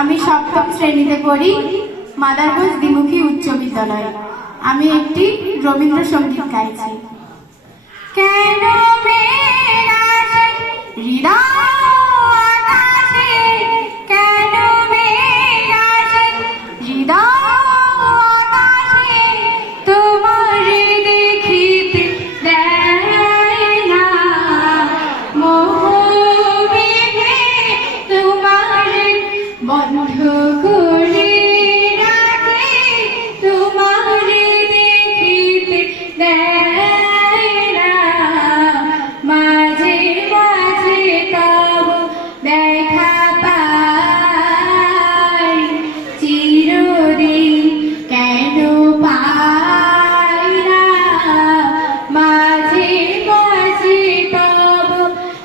আমি সপ্তম শ্রেণীতে পড়ি মাদারগঞ্জ দ্বিমুখী উচ্চ বিদ্যালয়ে। আমি একটি রবীন্দ্রসঙ্গীত গাইছি।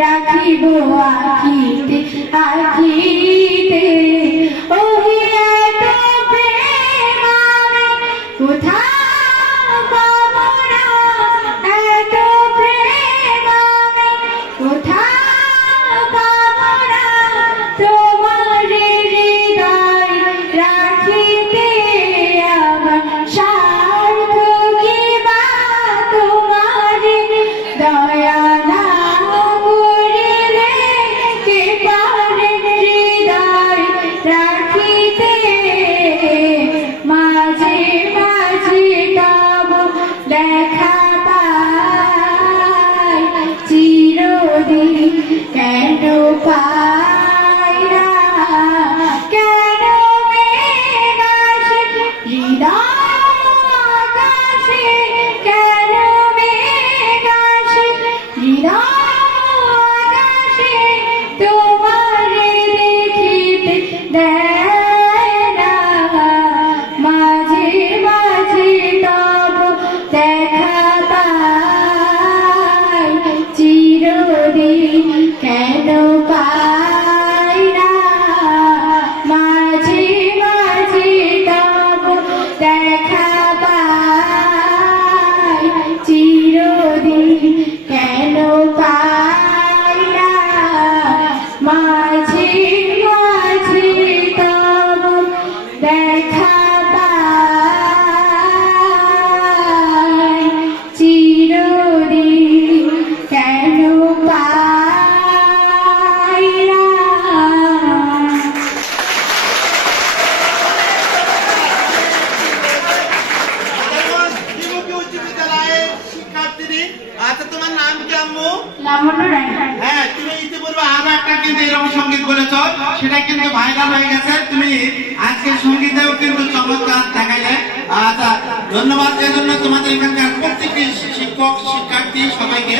রাখিব আখিতে আখিতে। ওহে তো প্রেম কোথাও হ্যাঁ তুমি ইতিপূর্বে আরও একটা কিন্তু এরকম সংগীত বলেছ সেটা কিন্তু ভাইরাল হয়ে গেছে। তুমি আজকে সঙ্গীতেও কিন্তু চমৎকার দেখাইলে। আচ্ছা ধন্যবাদ এর তোমাদের এখানকার প্রত্যেকটি শিক্ষক শিক্ষার্থী সবাইকে।